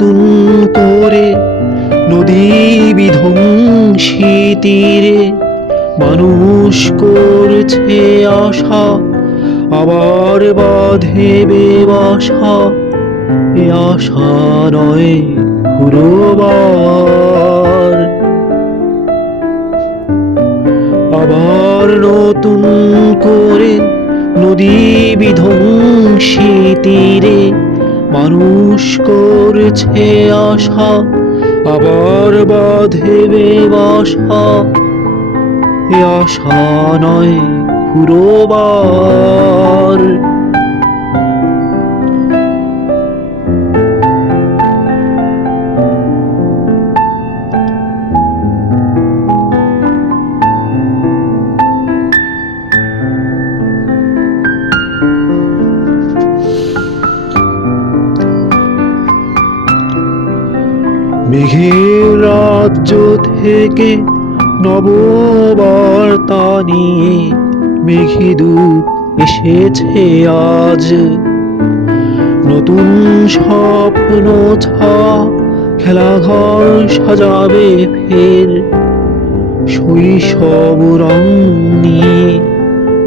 নতুন করে নদী বিধ্বংসী তীরে মানুষ করছে আশা, আবার বাঁধবে বাসা। এ আশা নয় ফুরোবার, আবার নতুন করে নদী বিধ্বংসী তীরে মানুষ করছে আশা, আবার বাঁধবে বাসা। এ আশা নয় ফুরোবার। মেঘের রাজ্য থেকে নববার্তা নিয়ে মেঘদূত এসেছে আজ। নতুন স্বপ্ন ছা খেলাঘর সাজাবে ফের, শৈশব রং নিয়ে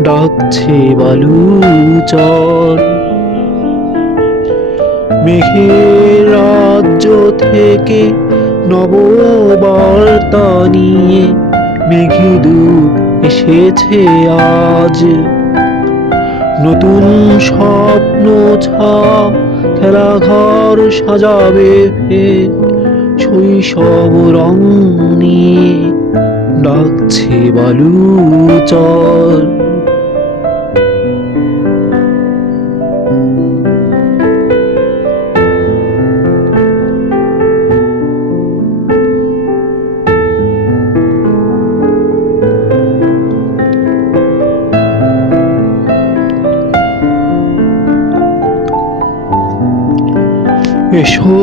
ডাকছে বালুচর। মেঘের রাজ্য থেকে নববার্তা নিয়ে মেঘদূত এসেছে আজ। নতুন স্বপ্ন ছা খেলাঘর সাজাবে ফের, শৈশব রং নিয়ে ডাকছে বালুচর। এসো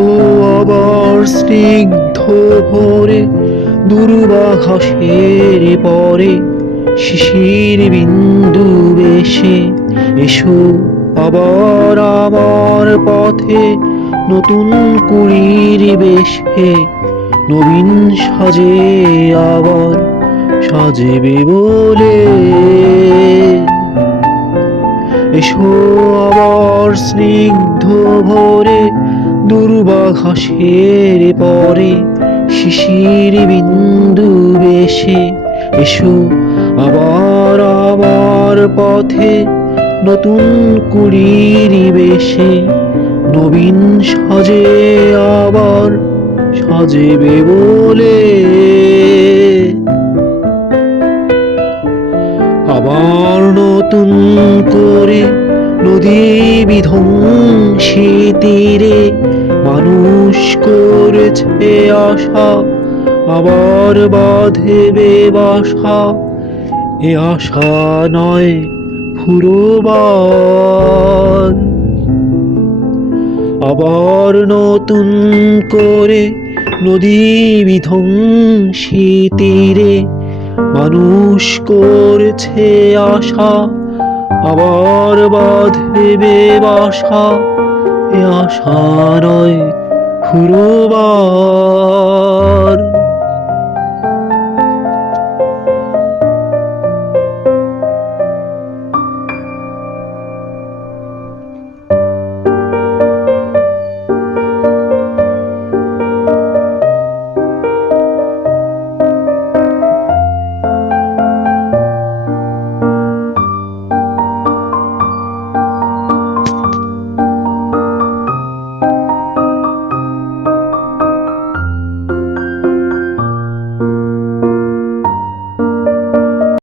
আবার স্নিগ্ধ ভোরে দূর্বাঘাসের পরে শিশির বিন্দু বেশে। এসো আবার আমার পথে নতুন কুড়ির বেশে, নবীন সাজে আবার সাজবে বলে। এসো আবার স্নিগ্ধ ভোরে দূর্বাঘাসের পরে শিশির বিন্দু বেশে। এসো আবার আমার পথে নতুন কুড়ির বেশে, নবীন সাজে আবার সাজবে বলে। আবার নতুন করে নদী বিধ্বংসী তীরে মানুষ করছে আশা, আবার বাঁধবে বাসা। এ আশা নয় ফুরোবার, আবার নতুন করে নদী বিধ্বংসী তীরে মানুষ করছে আশা, আবার বাঁধবে বাসা। এ আশা নয় ফুরোবার।